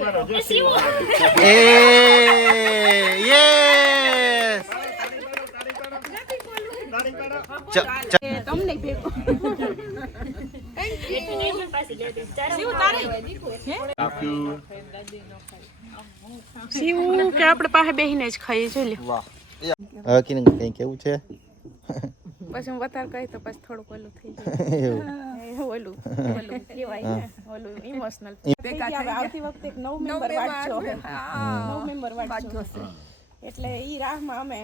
એ yes તમને ભેગો શિવું કે આપણે પાસે બેહીને જ ખાઈએ જોઈ લે. વાહ હવે કઈ કેવું છે પછી હું વધારે કહી તો પછી થોડુંક ઓલું થઈ જાય ઓલું કહેવાય ને ઓલું ઇમોશનલ આવતી વખતે એક નવ મેમ્બર વાંચજો છે એટલે ઈ રાહમાં અમે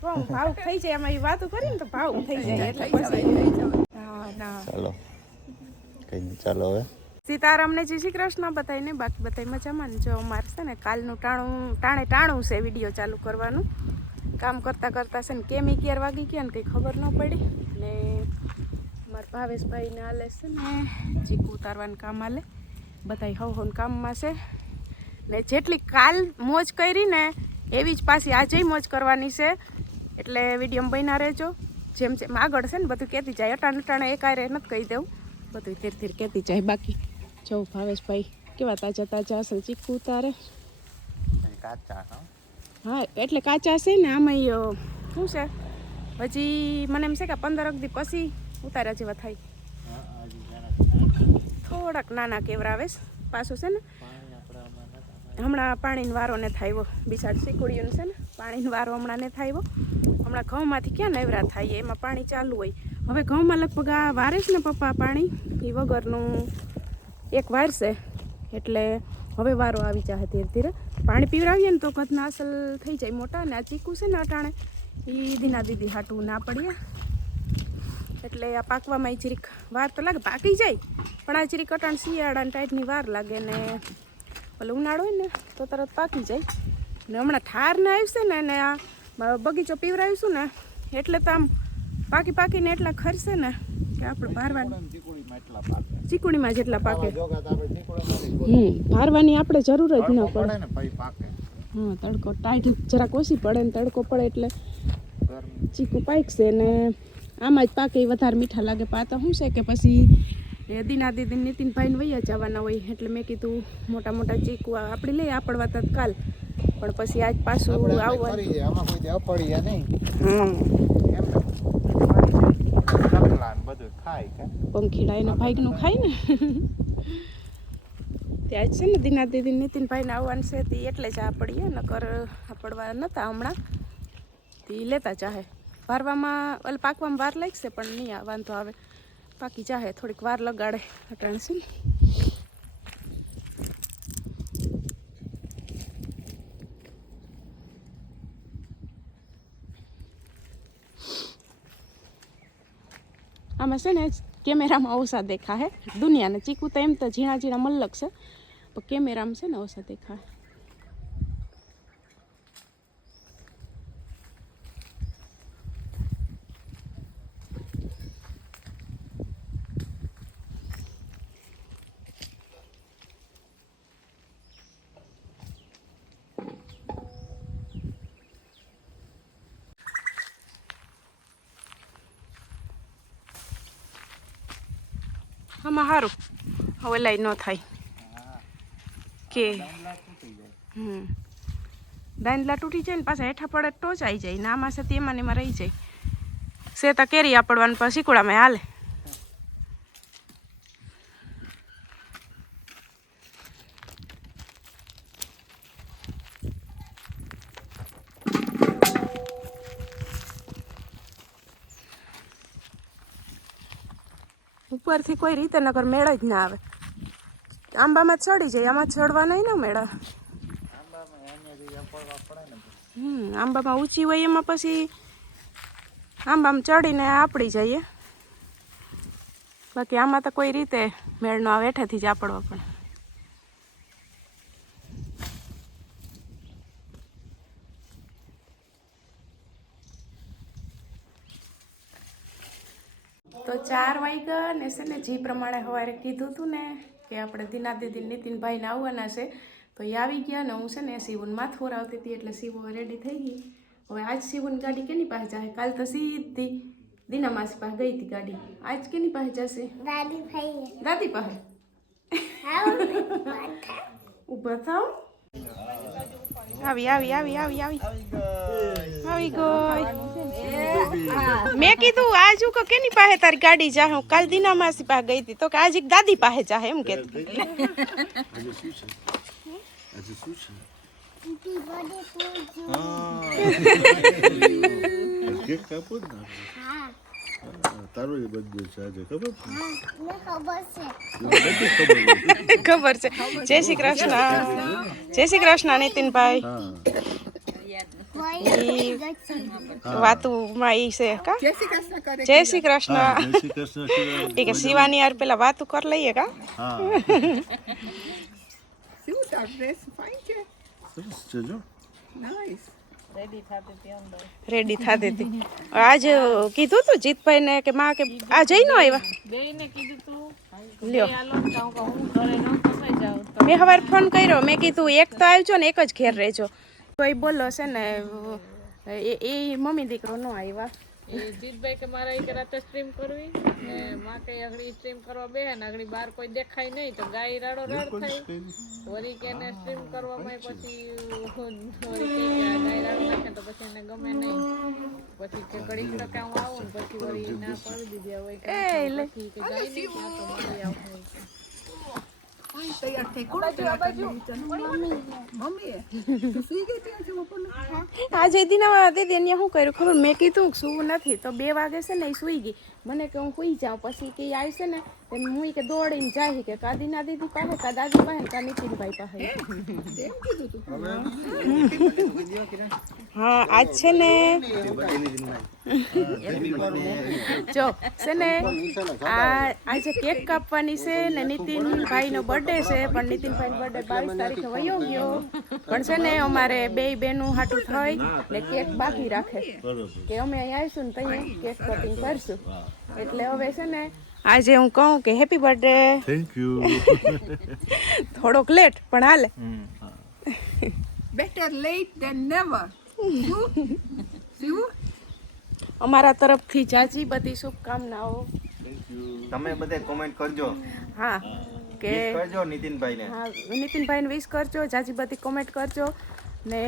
કોમ ભાવ થઈ જાય એમાં ઈ વાતો કરીને તો ભાવ થઈ જાય એટલે પછી હા ના ચાલો કઈ નહીં ચાલો હવે સીતારામને જય શ્રી કૃષ્ણ બતાવીને બાકી બતાવી મજામાં ને જો અમારે છે ને કાલનું ટાણું છે વિડીયો ચાલુ કરવાનું કામ કરતાં કરતાં છે ને કેમ 11 વાગી ગયા ને કંઈ ખબર ન પડી ને મારા ભાવેશભાઈને હાલે છે ને ચીકુ ઉતારવાનું કામ હાલે બધાય હવ કામમાં છે ને જેટલી કાલ મોજ કરી ને એવી જ પાછી આજે મોજ કરવાની છે એટલે વિડીયોમાં બન્યા રહેજો જેમ જેમ આગળ છે ને બધું કહેતી જાય અટાણે એકારે નથી કહી દેવું બધું ધીરે ધીરે કહેતી જાય બાકી જો ભાવેશભાઈ કેવા તાજા અસલ ચીકુ ઉતારે હા એટલે કાચા છે ને આમાં શું છે હજી મને એમ છે કે 15 દી પછી ઉતાર્યા જેવા થાય થોડાક નાના કેવરાવે પાછું છે ને હમણાં પાણીનો વારો ને થાય બિસાડ શીકુડીયું છે ને પાણીનો વારો હમણાં ને થાય હમણાં ઘઉંમાંથી ક્યાં નવરા થાય એમાં પાણી ચાલુ હોય હવે ઘઉંમાં લગભગ આ વારે છે ને પપ્પા પાણી એ વગરનું એક વાર છે એટલે હવે વારો આવી જાય ધીરે ધીરે પાણી પીવડાવીએ ને તો કદના અસલ થઈ જાય મોટા ને આ ચીકુ છે ને અટાણે એ દીના દીદી હાટું ના પડીએ એટલે આ પાકવામાં જરીક વાર તો લાગે પાકી જાય પણ આ જરીક અટાણ શિયાળા ટાઈટની વાર લાગે ને ઓલું ઉનાળો હોય ને તો તરત પાકી જાય ને હમણાં ઠાર ને આવશે ને આ બગીચો પીવડાવીશું ને એટલે તો આમ પાકીને એટલા ખરશે ને કે આપણે ભારવાની ચીકુડીમાં જેટલા પાકે ભારવાની આપણે જરૂર જ ન પડે હા તડકો ટાઈટ જરાક ઓછી પડે ને તડકો પડે એટલે ચીકુ પાકશે ને આમાં જ પાકે વધારે મીઠા લાગે પાતા શું છે કે પછી દીના દીદી નીતિનભાઈને વૈયા જવાના હોય એટલે મેં કીધું મોટા મોટા ચીકુ આપણે લઈ આપડવા તત્કાલ પણ પછી આજ પાછું પંખીડા એના ભાઈનું ખાય ને ત્યાં જ છે ને દીના દીદી નીતિનભાઈને આવવાનું છે તે એટલે જ આ પડીએ નકર આપડવા નહોતા હમણાં તે લેતા ચાહે ભારવામાં પાકવામાં વાર લાગશે પણ નહીં વાંધો આવે પાકી ચાહે થોડીક વાર લગાડે અટાણે છે ને આમાં છે ને કેમેરામાં ઓછા દેખા હે દુનિયાને ચીકુ તો એમ તો ઝીણા મલ્લક છે પણ કેમેરામાં છે ને ઓછા દેખા આમાં સારું હવે લાઈ ન થાય કે દાંડલા તૂટી જાય ને પાછા હેઠા પડે ટોચાઈ જાય ને આમાં છે તેમાં ને એમાં રહી જાય શેતા કેરી આપડવાનું પછી શીકુડામાં હાલે ઉપરથી કોઈ રીતે નકર મેળ જ ના આવે આંબામાં ચડી જાય આમાં ચડવા નહીં ને મેળા આંબામાં ઊંચી હોય એમાં પછી આંબામાં ચડીને આપડી જઈએ બાકી આમાં તો કોઈ રીતે મેળ ન આવે હેઠેથી જ આપડવા પણ તો 4 વાગ્યા ને છે ને જે પ્રમાણે સવારે કીધું હતું ને કે આપણે દીના દીદી નીતિનભાઈને આવવાના છે તો એ આવી ગયા ને હું છે ને શિવન માથું આવતી હતી એટલે શિવો રેડી થઈ ગઈ હવે આજ શિવન ગાડી કેની પાસે જાય કાલ તો સીધી દીના માસી પાસે ગઈ હતી ગાડી આજ કેની પાસે જશે દાદી પાસે ઊભા થાવ. આવી આવી આવી આવી આવી આવી ગઈ. મેં કીધું આજ હું કેની પાસે તારી ગાડી જાહે. હું કાલ દીના માસી પાસે ગઈ હતી તો કે આજ એક દાદી પાસે જાહે એમ કહેતી. તારો એ બધું છે આજે ખબર ખબર છે. જય શ્રી કૃષ્ણ. જય શ્રી કૃષ્ણ નીતિનભાઈ. વાતું માં ઈ છે કા જય શ્રી કૃષ્ણ. જય શ્રી કૃષ્ણ ઠીક છે. શિવાની યાર પેલા વાતું કરી લઈએ કા. સરસ છે જો રેડી થાતી હતી. આજ કીધું તું જીતભાઈ ને કે માં કે આ જઈ નો આવ્યા. લ્યો મેં સવારે ફોન કર્યો. મેં કીધું એક તો આવજો ને એક જ ઘેર રહેજો. તો એ બોલો છે ને એ મમ્મી દીકરો નો આવ્યા. જીતભાઈ કે મારે એક રાતે સ્ટ્રીમ કરવી ને માં કઈ આગળી સ્ટ્રીમ કરવા બેહે ને આગળી બહાર કોઈ દેખાય નહીં તો ગાય રાડો રાડ થાય. વળી કે એને સ્ટ્રીમ કરવામાં પછી વળી કે ગાય રાડો નાખે તો પછી એને ગમે નહીં. પછી કે ઘડીક તકે હું આવું ને પછી વળી ના પાડી દીધી હોય કે પછી કે ગાય નહીં તો મારી આવું આજે દીના દીદી અહીંયા શું કર્યું ખબર. મેં કીધું સુવું નથી તો 2 વાગે છે ને એ સુઈ ગઈ. મને કે હું સુઈ જાઉં. પછી કે આવશે ને હું કે દોડીને જાય કે કા દીના દીદી પાસે કા દાદી પાસે કા નીતિનભાઈ પાસે. હા આજ છે ને જો છે ને આજે કેક કાપવાની છે ને નીતિનભાઈ નો બર્થડે છે. પણ નીતિનભાઈ નો બર્થડે 22 તારીખે વયો ગયો. પણ છે ને અમારે 2 બહેનું હાટું થઈ ને કેક બાકી રાખે કે અમે અહીં આવીશું ને ત્યાં કેક કટિંગ કરશું. એટલે હવે છે ને આજે હું કહું કે હેપી બર્થડે. Thank you. થોડોક લેટ પણ હાલે. Better late than never. અમારા તરફથી જાજી બધી શુભકામનાઓ. તમે બધે કોમેન્ટ કરજો. હા કે કરજો નીતિનભાઈને. હા નીતિનભાઈને વિશ કરજો. જાજી બધી કોમેન્ટ કરજો ને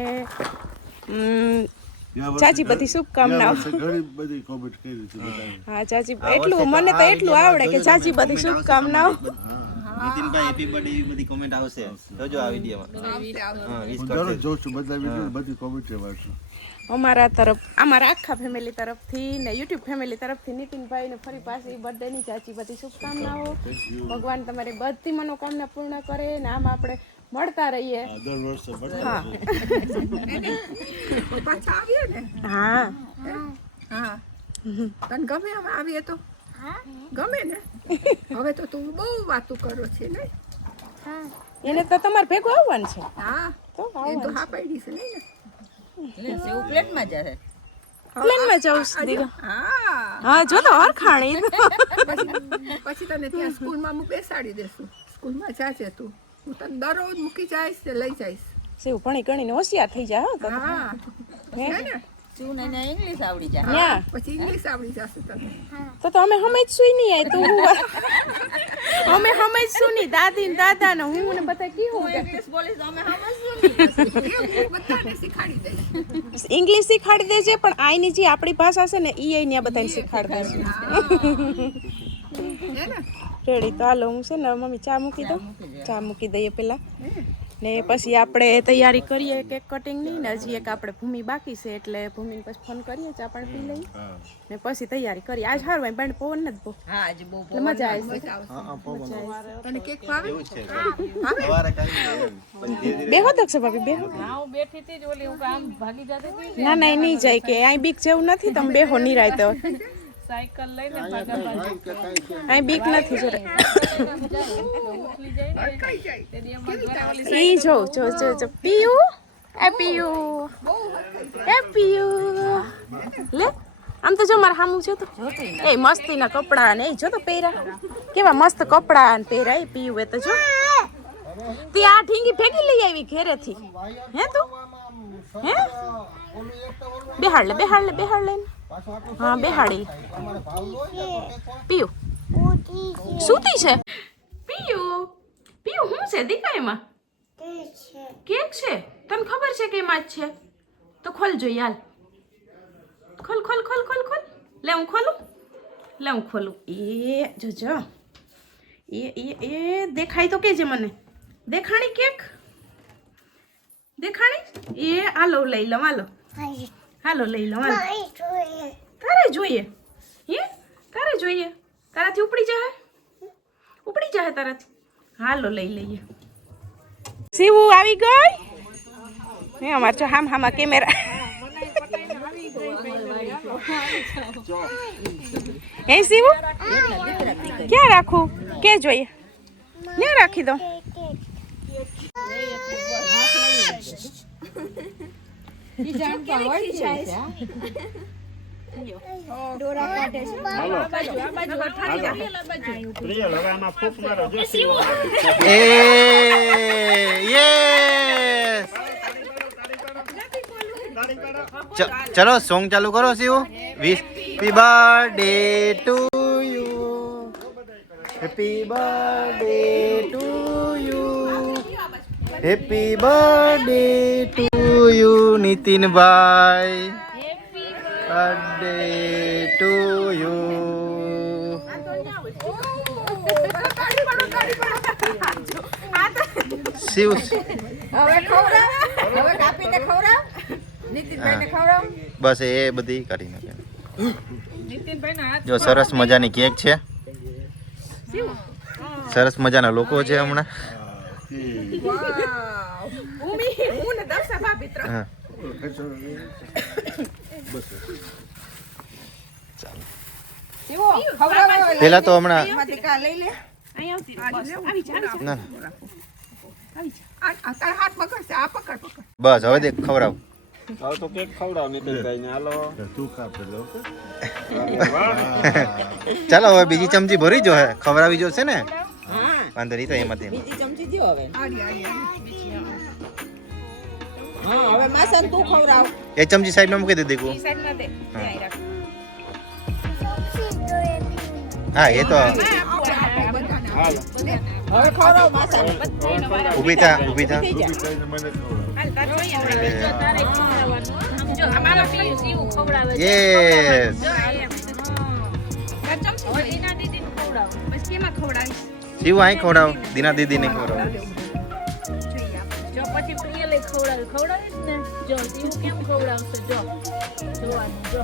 ચાચી બધી શુભકામનાઓ. ઘણી બધી કોમેન્ટ કરી હતી બધાએ. હા ચાચી એટલું મને તો એટલું આવડે કે ચાચી બધી શુભકામનાઓ. નીતિનભાઈ હેપી બર્થડે એવી બધી કોમેન્ટ આવશે. જોજો આ વિડીયોમાં. હા વિશ હું કરજો. દરરોજ જોઉં છું બધા વિડીયો બધી કોમેન્ટ વાંચું. અમારા તરફ અમારા આખા ફેમિલી તરફથી ને યુટ્યુબ ફેમિલી તરફથી નીતિનભાઈને ફરી પાછી બર્થડેની ચાચી બધી શુભકામનાઓ. ભગવાન તમારી બધી મનોકામના પૂર્ણ કરે ને આમ આપણે મળતા રહીએ. દર વર્ષે હા પાછા આવીએ ને. હા હા તને ગમે અમે આવીએ તો ગમે ને. હવે તો તું બહુ વાતું કરો છે ને. એને તો તમારે ભેગું આવવાનું છે. હા તો એ તો હા પાડી છે નહીં ને. પ્લેનમાં જાઉં દીકરા. હા હા જો તો હરખાણી. પછી તને ત્યાં સ્કૂલમાં હું બેસાડી દેશું. સ્કૂલમાં જાજે તું. હું તને દરરોજ મૂકી જઈશ ને લઈ જઈશ. સેવ ભણી ગણીને હોશિયાર થઈ જાય. હો તો હા હે હે ને. ન્યા. પછી ઇંગ્લિશ આવડી જશે તને. તો અમે સમજ સુઈ નહીં આય તું અમે સમજ શું નહીં. દાદી ને દાદા ને હું ને બધા કેવું બધાને શીખાડી દઈશ. ઇંગ્લિશ શીખાડી દેજે. પણ આઈની જે આપણી ભાષા છે ને એ અહીંયા બધાને શીખાડી દેજે. હે ને. રેડી તો હાલો હું છે ને મમ્મી ચા મૂકી દઉં. ચા મૂકી દઈએ પેલા ને પછી આપણે તૈયારી કરીએ કેક કટિંગની ને હજી એક આપણે ભૂમિ બાકી છે એટલે ભૂમિને પછી ફોન કરીએ ચા પાણી પી લઈએ ને પછી તૈયારી કરીએ. આજ સારું હોય પણ પવન નથી બહુ. હા આજે બહુ મજા આવશે. તને કેક ભાવે? સવારે કરી બેહો દક્ષ ભાભી બેહો. હા હું બેઠી હતી જ ઓલી હું આમ ભાગી જતી હતી ના ના નહીં જાય કે અહીં બીક જેવું નથી. તમે બેહો નિરાય તો સાયકલ લઈને ભાગા ભાગી અહીં બીક નથી જરા. ઉઠલી જાય ને તે દી અમાર ઓલી ઈ જો જો જો જો પીયુ એ પીયુ એ પીયુ લે આમ તો જો મારા હામું છે તો એ મસ્તીના કપડા ને એ જો તો પહેર્યા કેવા મસ્ત કપડા ને પહેર્યા એ પીયુ એ તો જો તે આ ઢીંગી ભેગી લઈ આવી ઘરેથી. હે તું હે બેહાડ લે બેહાડ લે બેહાડ લે. હા બેહાડી પીયુ સુતી છે. પીયુ પીયું શું છે દીકા એમાં કેક છે તને ખબર છે કે એમાં જ છે તો ખોલ જોઈએ હાલ ખોલ ખોલ ખોલ ખોલ ખોલ લે હું ખોલું લે હું ખોલું એ જોજો એ દેખાય તો કેજે મને દેખાણી કેક દેખાણી એ હાલો લઈ લો હાલો લઈ લો હાલો તારે જોઈએ હે તારે જોઈએ તારાથી ઉપડી જાય તારાથી હાલો લઈ લઈએ શિવુ આવી ગઈ હે અમાર જો હામાં કેમેરા હે શિવુ ક્યાં રાખું કે જોઈએ ક્યાં રાખી દઉં ચલો સોંગ ચાલુ કરો Shiv happy birthday to you happy birthday to you happy birthday to you Nitinbhai birthday to you Shiv બસ એ બધી કરી નાખે જો સરસ મજાની કેક છે સરસ મજાના લોકો છે હમણાં હા. પેલા તો હમણાં ના બસ હવે દેખ ખવડાવ હવે તો કેક ખવડાવ નીતિનભાઈ ને હાલો તું ખા પેલો ચાલો હવે બીજી ચમચી ભરી જો હે ખવડાવી જોશે ને વાંધો નહીં તો એમાંથી બીજી ચમચી દો હવે હા હવે માસન તું ખવડાવ એક ચમચી સાઈડમાં મૂકી દે દીકુ હા એ તો હવે ખવડાવ માસન ઊભી થા મને ખવડાવ યસ શિવ અહીં ખવડાવ દીના દીદીને ખવડાવ જો પછી પ્રિય લઈ ખવડાવીશ ને જો તું કેમ ખવડાવશે જો જોવાનું જો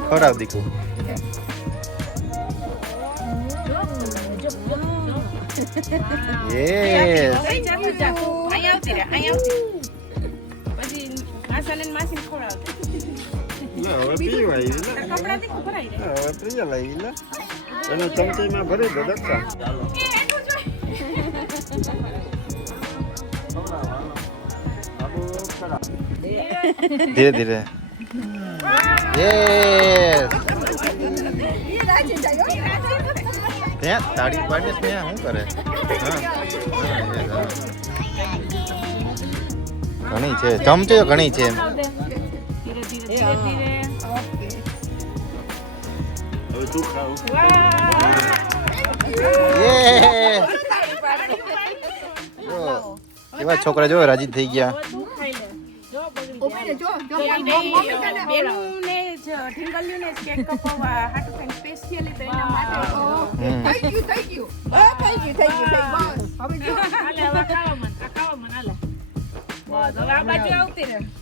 ખવડાવ દીકુ યસ હવે પીવાય હવે પ્રિય લઈ લે એને ચમચીમાં ભરી દો દક્ષા ધીરે ધીરે યસ ત્યાં તાળી પાડે ત્યાં શું કરે ઘણી છે ચમચો ઘણી છે હવે તું ખાવ યસ એવા છોકરા જો રાજી થઈ ગયા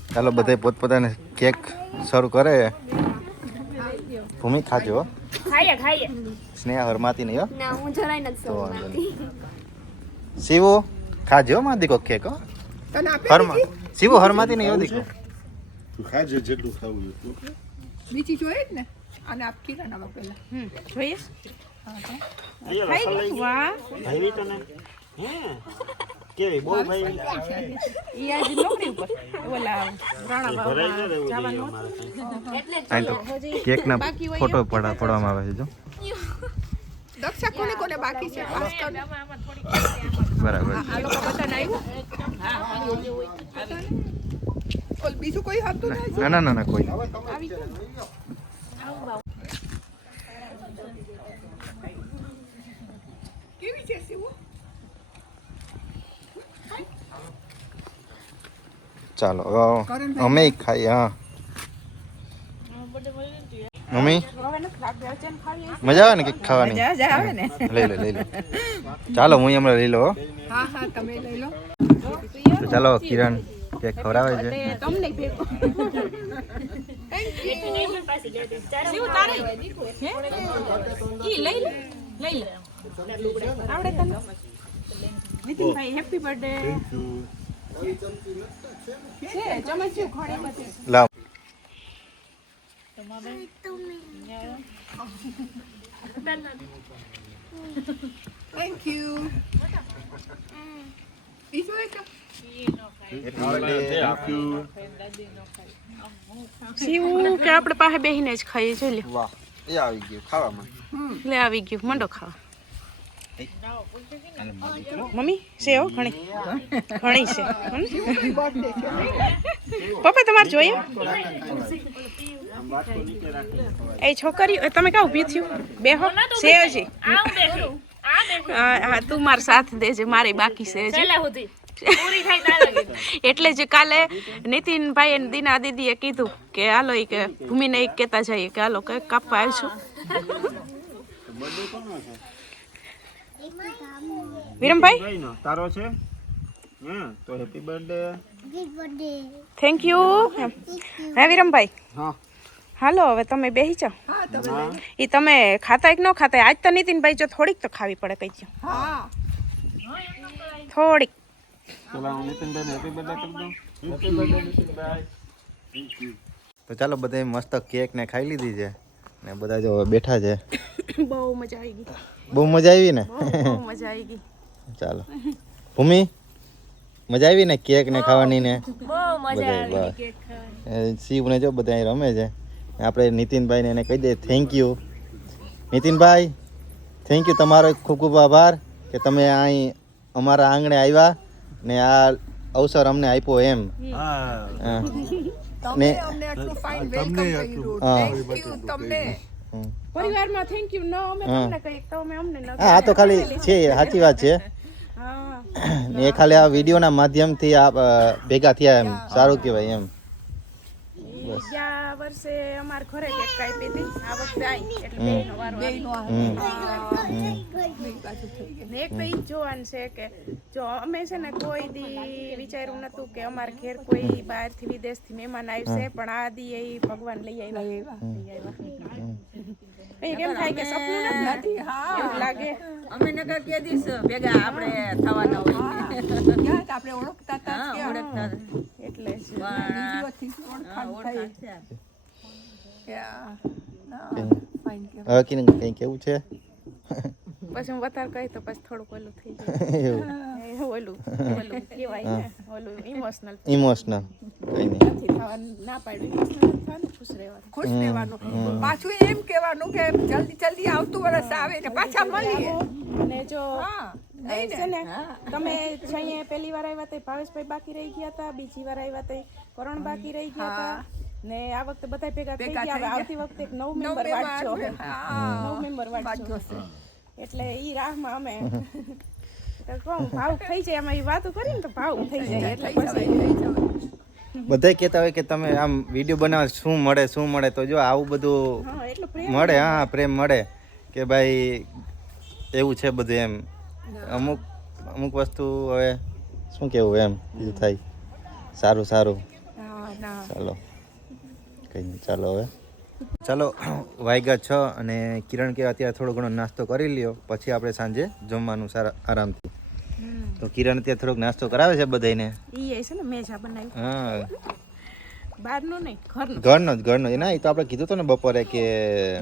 ચાલો બધા પોતપોતાને કેક શરૂ કરે ભૂમિ ખાજો સ્નેહા હરમાતી નહીં હો તો વાંધો નહીં શિવો ખાજો માં દીકો કેક હો હરમા શિવો હરમાતી નહીં હો દીકો તું ખાજે જેટલું ખાવું એટલું બીજી જોઈએ જ ને અને આપ કીધા ના પેલા જોઈએ ભાઈ તને હે કેવી બહુ ભાઈ ઈ આજ નોકરી ઉપર ઓલા રાણા ભરાઈ બાબા જવું જવાનું જોઈએ અમારે અહીં તો કેકના ફોટો પડવામાં આવે છે જો દક્ષા કોને કોને બાકી છે ખાસ કરીને બરાબર આ લોકો બધાને આવ્યું ઓલ બીજું કોઈ હતું નહીં ના કોઈ કેવી છે સીવું? ચાલો અમે ખાઈએ. હા મમ્મી મજા આવે ને કંઈક ખાવાની? મજા આવે ને. લઈ લો ચાલો હું હમણાં લઈ લો. હા હા તમે લઈ લો. તો ચાલો કિરણ કેક ખવડાવે છે. તમને ભેગો શિવ તારે ઈ લઈ લે આવડે તને નીતિનભાઈ હેપી બર્થડે છે ચમચ્યું ખોડી બધી લાવ થેન્ક યુ. ઈ જોઈએ તો શિવ કે આપણે પાસે બેહીને જ ખાઈએ જોઈ લે. વાહ એ આવી ગયું ખાવામાં. લે આવી ગયું મંડો ખાવા. મમ્મી છે હો ઘણી ઘણી છે પપ્પા તમારે જોઈએ એ છોકરી તમે કાં ઊભી થયું બેહો છે હજી હા તું મારો સાથ દેજે મારે બાકી છે હજી એટલે જ કાલે નીતિનભાઈ અને દીના દીદીએ કીધું કે હાલો એ કે ભૂમિને એક કહેતા જઈએ કે હાલો કંઈક કાપવા આવીશું. વિરમભાઈ તારો છે તો હેપી બર્થડે. Thank you. હા વિરમભાઈ હા હાલો હવે તમે બેસી જાઓ. હા તમે લઈ લો. એ તમે ખાતા કે ન ખાતા આજ તો નીતિનભાઈ જો થોડીક તો ખાવી પડે કઈ છે હા થોડીક. ચલો હું નીતિનભાઈને હેપી બર્થડે કરી દઉં. Happy birthday Nitinbhai. તો ચાલો બધાએ મસ્ત કેક ને ખાઈ લીધી છે ને બધા જો હવે બેઠા છે. બહુ મજા આવી ગઈ બહુ મજા આવી ને? બહુ મજા આવી ગઈ. ચાલો ભૂમિ મજા આવી ને કેક ને ખાવાની ને? બહુ મજા આવી કેક શિવ ને જો બધા અહીં રમે છે. આપણે નીતિનભાઈને એને કહી દઈએ thank you. Nitinbhai thank you, તમારો ખૂબ ખૂબ આભાર કે તમે અહીં અમારા આંગણે આવ્યા ને આ અવસર અમને આપ્યો એમ. હા તમે અમને આટલું ફાઇન વેલકમ કર્યું. થેન્ક યુ તમને. પરિવારમાં થેન્ક યુ ન અમે તમને કહીએ તો અમે અમને ન હા આ તો ખાલી છે, સાચી વાત છે. હા ને એ ખાલી આ વિડીયોના માધ્યમથી આ ભેગા થયા એમ સારું કહેવાય એમ. ગયા વર્ષે અમાર ઘરે કેક કાપી હતી આ વખતે આવી એટલે બેયનો વારો આવી. બેયનો હમ. બેય બાજુ થઈ ગઈ. ને એક તો ઈ જ જોવાનું છે કે જો અમે છે ને કોઈ દી વિચાર્યું નતું કે અમાર ઘેર કોઈ બહારથી વિદેશથી મહેમાન આવશે પણ આ દી એ ભગવાન લઈ આવ્યા. એ કેમ થાય કે સપનું નથી હા એવું લાગે. અમે નકર કે દિવસ ભેગા આપણે થવાના હોય. ક્યાંક આપણે ઓળખતા હતા જ ક્યાં. ઓળખતા એટલે જ. વિડીયોથી ઓળખાણ થઈ. ક્યાં? હા, fine કહેવાય. હવે કંઈ કેવું છે? પછી હું વધારે કહી તો પછી થોડુંક ઓલું થઈ જાય. એવું ઓલું કહેવાય ને ઓલું ઇમોશનલ ઇમોશનલ કંઈ નહીં. નથી થવાનું ના પાડ્યું ઇમોશનલ થવાનું ખુશ રહેવાનું. ખુશ રહેવાનું. પાછું એમ કહેવાનું કે જલ્દી જલ્દી આવતું વર્ષ આવે ને પાછા મળીએ. અને જો હા છે ને તમે અહીંયા પહેલી વાર આવ્યા તો ભાવેશભાઈ બાકી રહી ગયા હતા, બીજી વાર આવ્યા તો કરણ બાકી રહી ગયા હતા ને આ વખતે બધા ભેગા થઈ ગયા. હવે આવતી વખતે એક નવું મેમ્બર વાંચજો. નવું મેમ્બર વાંચજો એટલે ઈ રાહમાં અમે કહું ભાવ થઈ જાય એમાં ઈ વાતો કરીને તો ભાવ થઈ જાય એટલે પછી બધાય કહેતા હોય કે તમે આમ વિડીયો બનાવો શું મળે તો જો આવું બધું હા એટલું પ્રેમ મળે. હા પ્રેમ મળે કે ભાઈ એવું છે બધું એમ. અમુક વસ્તુ હવે શું કેવું એમ બીજું થાય. સારું ચાલો કંઈ નહીં. ચાલો હવે ચાલો વાગ્યા 6 અને કિરણ કે અત્યારે થોડો ઘણો નાસ્તો કરી લ્યો પછી આપણે સાંજે જમવાનું આરામથી. તો કિરણ અત્યારે થોડોક નાસ્તો કરાવે છે બધાને. ઈ છે ને મેજા બનાવ્યું હા બહારનું નહીં ઘરનું. ઘરનો એના એ તો આપણે કીધું હતું ને બપોરે કે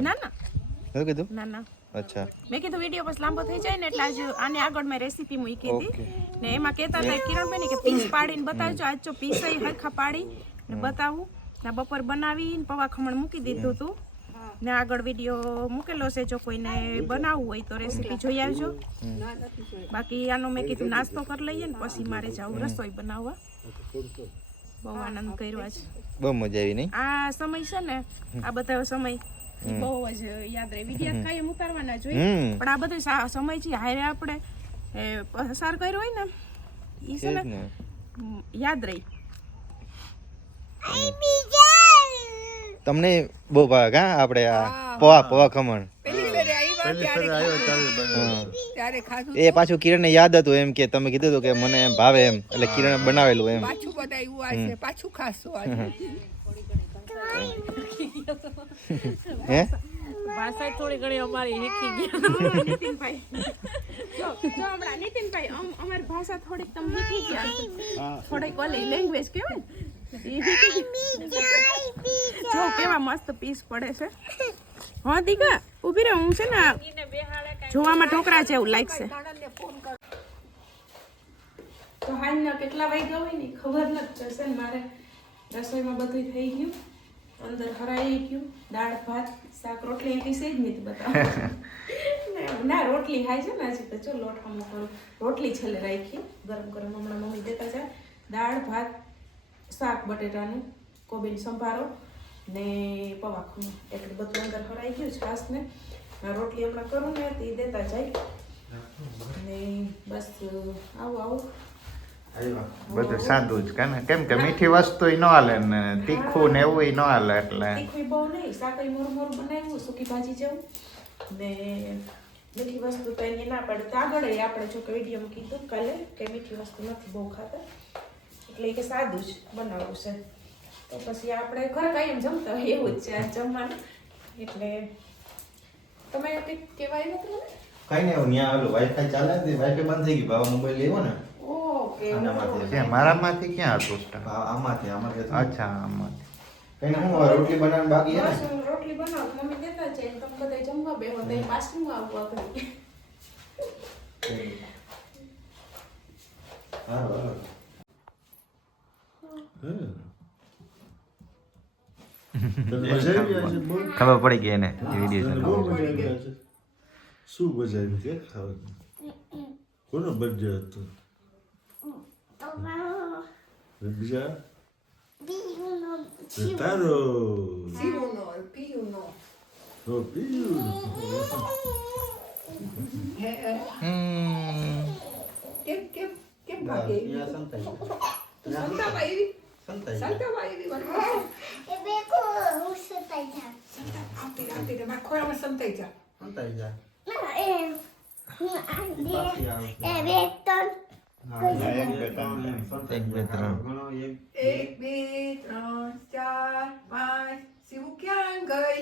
ના ના શું કીધું? ના અચ્છા મેં કીધું વિડીયો બસ લાંબો થઈ જાય ને એટલે આજે આને આગળ મેં રેસીપી મૂકી હતી ને એમાં કહેતા હતા કિરણભાઈ કે પીસ પાડીને બતાવજો. આજ જો પીસ હરખા પાડી ને બતાવું ને બપોર બનાવીને પૌવા ખમણ મૂકી દીધું હતું ને આગળ વિડીયો મૂકેલો છે જો કોઈને બનાવવું હોય તો રેસીપી જોઈ આવજો. બાકી આનો મેં કીધું નાસ્તો કરી લઈએ ને પછી મારે જાવું રસોઈ બનાવવા. બહુ આનંદ કર્યો છે. બહુ મજા આવી નહીં? આ સમય છે ને આ બધા સમય ઈ બહુ જ યાદ રહે. વિડીયો કાંઈ ઉતારવાના જોઈએ પણ આ બધો સમય છે હારે આપણે પસાર કર્યો હોય ને ઈ છે ને યાદ રહી. તમને બહુ ભાગ હા આપણે આ પૌવા ખમણ પેલી ફેરે આવ્યા ત્યારે હા. ત્યારે ખાધું એ પાછું કિરણને યાદ હતું એમ કે તમે કીધું હતું કે મને એમ ભાવે એમ એટલે કિરણે બનાવેલું એમ પાછું બનાવ્યું આ છે પાછું ખાશું આજે હે ભાષા થોડી ઘણી અમારી શીખી ગયા. નીતિનભાઈ જો હમણાં નીતિનભાઈ અમારી ભાષા થોડીક તમે શીખી ગયા થોડીક ઓલી લેંગ્વેજ કહેવાય જો કેવા મસ્ત પીસ પડે છે. હા દીકા ઊભી રહે હું છે ને જોવામાં ઢોકળા જેવું લાગશે. તો હાલના કેટલા વાગ્યા હોય ને ખબર નથી પડશે ને મારે રસોઈમાં બધું થઈ ગયું અંદર હરાઈ ગયું દાળ ભાત શાક રોટલી એટલી સેજ નથી બતાવો ના રોટલી ખાય છે ને હજી તો ચલો લોટમાં કરું રોટલી છેલ્લે રાખી ગરમ ગરમ હમણાં મમ્મી દેતા જાય દાળ ભાત શાક બટેટાનું કોબીનો સંભારો ને પૌવા ખમણ એટલે બધું અંદર હરાઈ ગયું છાસ ને રોટલી હમણાં કરું ને તે દેતા જાય ને બસ આવું બધું સાદું જ કે ને કેમ કે મીઠી વસ્તુ ન હાલે ને તીખું ને એવું ન હાલે એટલે તીખું બહુ નહીં શાકઈ મોરું મોરું બનાવ્યું સૂકી ભાજી જેવું ને મીઠી વસ્તુ તો એને ના પડે તો આગળ આપણે જો કે વિડીયોમાં કીધું કાલે કે મીઠી વસ્તુ નથી બહુ ખાતા એટલે કે સાદું જ બનાવવું છે તો પછી આપણે ઘરે કાંઈ એમ જમતા હોય એવું જ છે આ જમવાનું એટલે તમે કંઈક કહેવાય નથી મને કઈ નહીં ત્યાં ઓલું વાઈફાઈ ચાલે ને વાઈફાઈ બંધ થઈ ગઈ બાબા મોબાઈલ લેવો ને ઓકે મારામાંથી ક્યાં હતું આમાંથી અચ્છા આમાંથી કઈ હું રોટલી બનાવવાની બાકી બસ હું રોટલી બનાવું મમ્મી દેતા છે તમે બધા જમવા બેહો તો પાછું આવું આપણે ખબર પડી ગઈ એને વિડીયો શું બજાવ્યું કે ખાવાનું કોનો બર્થડે હતો બીજા તારો સીવુંનો પીયુંનો તો પીયું કેમ કેમ કેમ ભાગે સંતાવા એવી આવતી મારા ખોરામાં સંતાઈ જા એક બે ત્રણ ચાર પાંચ સીવું ક્યાં ગઈ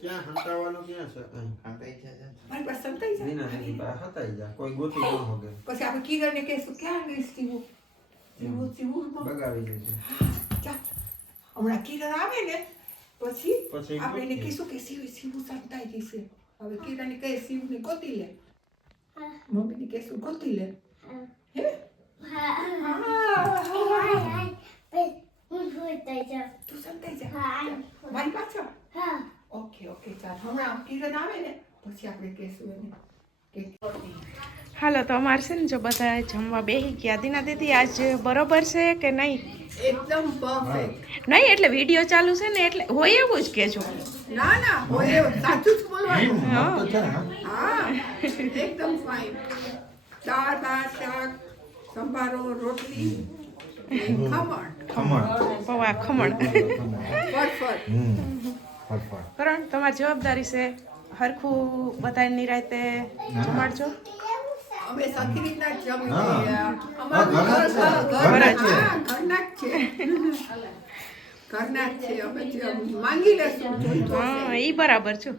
ક્યાં હંતાવાનું ક્યાં છે મારી પાસે સંતાઈ જા કોઈ ગોતી ન હોગે પછી આપણે કિરણને કહીશું ક્યાં ગઈ સીવું સીવું સીવું બગાવી દેશે ચાલ હમણાં કિરણ આવે ને પછી પછી આપણે એને કહીશું કે સીવું સંતાઈ ગઈ છે હવે કિરણને કહે સીવને ગોતી લે મમ્મીને કહીશું ગોતી લે હે તું સંતાઈ જા મારી પાછળ ઓકે ચાલ હમણાં કિરણ આવે ને પછી આપણે કહીશું એને હાલો તો અમારે છે ને જો બધા જમવા બેસી ગયા દીના દીદી આજ બરોબર છે કે નહીં એકદમ પરફેક્ટ નહીં એટલે વિડીયો ચાલુ છે ને એટલે હોય એવું જ કહેજો ના હોય સાચું જ બોલવાનું હા હા એકદમ ફાઇન દાળ ભાત શાક સંભારો રોટલી ખમણ પૌવા ખમણ પરફેક્ટ કરણ તમારી જવાબદારી છે હરખું બધાની નિરાતે જમાડજો અમે સરખી રીતના જ જમીએ અમારું ઘરના જ છે અમે માંગી લેશું હા એ બરાબર છો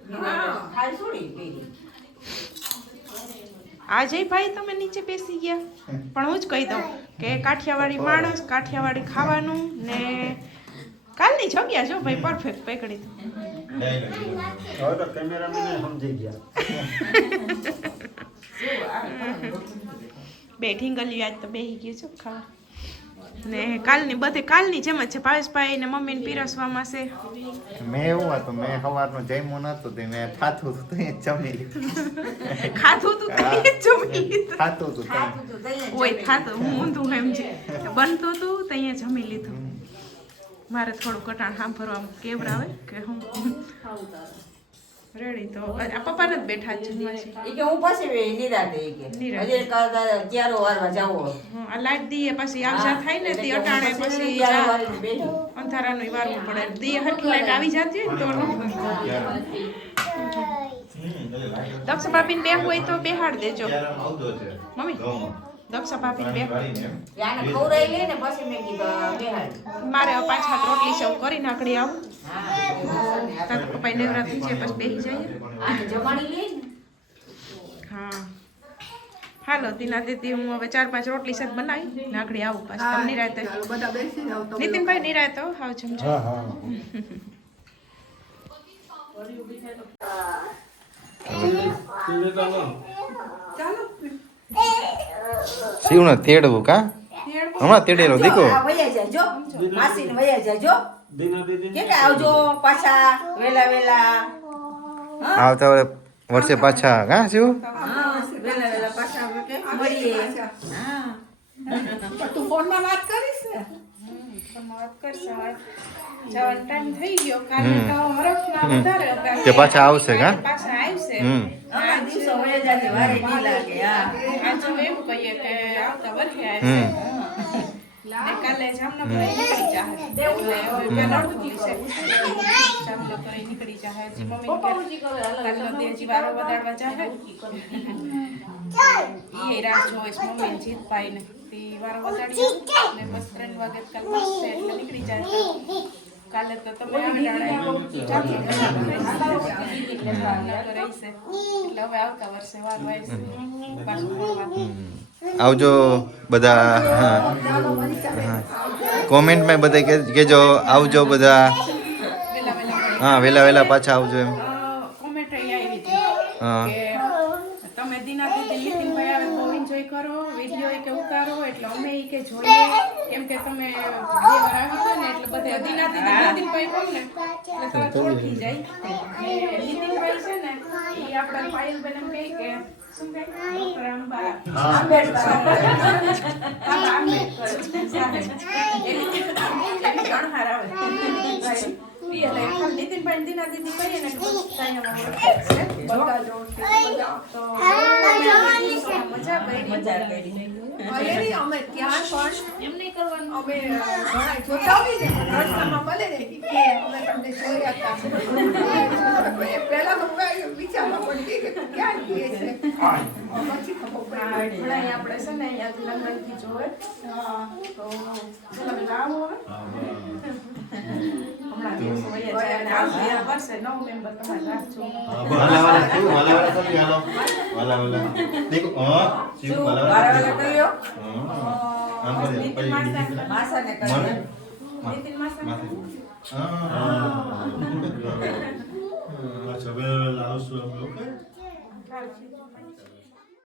આજે ભાઈ તમે નીચે બેસી ગયા પણ હું જ કહી દઉં કે કાઠિયાવાડી માણસ કાઠિયાવાડી ખાવાનું ને કાલની જગ્યા જો ભાઈ પરફેક્ટ પકડી હવે તો કેમેરામેન સમજી ગયા બે ઢીંગલી આજ તો બેસી ગયું છું ખાવા ને કાલની જેમ જ છે ભાવેશભાઈ ને મમ્મીને પીરસવામાં છે મેં એવું હતું મેં સવારનું જમ્યું નતું તે મેં ખાતું હતું તો જમી લીધું ખાધું તું તો જમી લીધું ખાતું હતું ઓય થાતું હું ઊંધું એમ છે બનતું હતું તો અહીંયા જમી લીધું મારે થોડું કટાણ સાંભળવામાં કેવરાવે કે હું રેડી તો આ પપ્પાને જ બેઠા જ જમવા છે. ઈ કે હું પછી નિરાતે ઈ કે નિરાતે. હજી ક્યારો વારવા જાવો આ લાઈટ દીએ પછી આવજા થાય ને તે અટાણે પછી ક્યારો વારીને બેઠો અંધારાનું વારવું પડે દીએ હટકી લાઈટ આવી જતી હોય ને તો દક્ષ ભાભીને બેહવું હોય તો બેહાડ દેજો મમ્મી. દક્ષ ભાભીને બેહાડ યાને ખવરાઈ લે ને પછી મેં કીધું બેહાડી મારે હવે પાછા રોટલી સૌ કરી નાખડી આવું હા તાર પપ્પા નેવરા થઈ જાય પછી બેસી જાય. આને જમાડી લે ને હા હાલો તીના દીદી હું હવે 4-5 રોટલી શાક બનાવી નાખડી આવું પાછું તમે નિરાતે ચાલો બધા બેસી જાઓ તમે. નીતિનભાઈ નિરાતે હો હાવ જમજો. હા હા ચાલો શિવને તેડવું કા હમણાં તેડેલો દીકો આ વયા જાજો માસીને વયા જાજો કે આવજો પાછા વેલા વેલા આવતા વર્ષે પાછા કા શિવ હા વેલા વેલા પાછા આવે કે મળીએ હા પણ તું ફોનમાં વાત કરીશ ને? વાત કરશે હવે જવાનો ટાઈમ થઈ ગયો કાલે તો હરખમાં વધારે હતા. તે પાછા આવશે કા પાછા આવશે હમ આ દિવસો વયા જાજે વારે નહીં લાગે હા આજે એમ કહીએ કે આવતા વર્ષે આવશે ને કાલે જામનગર નીકળી જાહે એટલે હવે પેલા અડધી છે જામનગર નીકળી જાહે હજી મમ્મી કાલે દે હજી વારો વધારવા જાહે ઈ રાહ જોવે છે મમ્મી જીતભાઈ ને તી વારો વધારી ને બસ 3 વાગે કાલ બસ છે એટલે નીકળી જાય કાલે તો તમે એટલે હવે આવતા વર્ષે વારો આવશે પાછું ફરવા. આવજો બધા કોમેન્ટમાં બધા કહેજો આવજો બધા વેલા વેલા હા વેલા પાછા આવજો એમ કોમેન્ટ અહીંયા આવી હતી હા કે તમે દીના દીદી નીતિનભાઈ આવે બહુ એન્જોય કરો વિડીયો કે ઉતારો એટલે અમે ઈ કે જોઈએ કેમ કે તમે બે વાર આવી ગયા ને એટલે બધા દીના દીદી નીતિનભાઈ કહો ને એટલે તરત ઓળખી જાય ને નીતિનભાઈ છે ને ઈ આપણા પાયલબેન એમ કહે કે શું કહે ડોક્ટર અંબા આંબેડકર એની ગણહાર આવે નીતિનભાઈ દીના દીદી કહીએ ને બધા જ ઓળખે છે બધા તો મજા કરી અરે અમે ત્યાં પણ એમ નહીં કરવાનું અમે ઘણા જોતા હોય ને રસ્તામાં મળે ને કે અમે તમને જોયા હતા પહેલા તો વિચારવા પડી કે તું ક્યાં ગઈ છે પછી ખબર પડી આપણે છે ને અહીંયાથી લંડનથી જોવે તો તમે આવો હમણાં દિવસો વયા જાય અને આ વર્ષે 9 મેમ્બર તમારે રાખજો શું વારે વારે કર્યો નીતિન માસા માસાને કર્યો નીતિન માસા અચ્છા વેલા આવશું અમે ઓકે ચાલશે.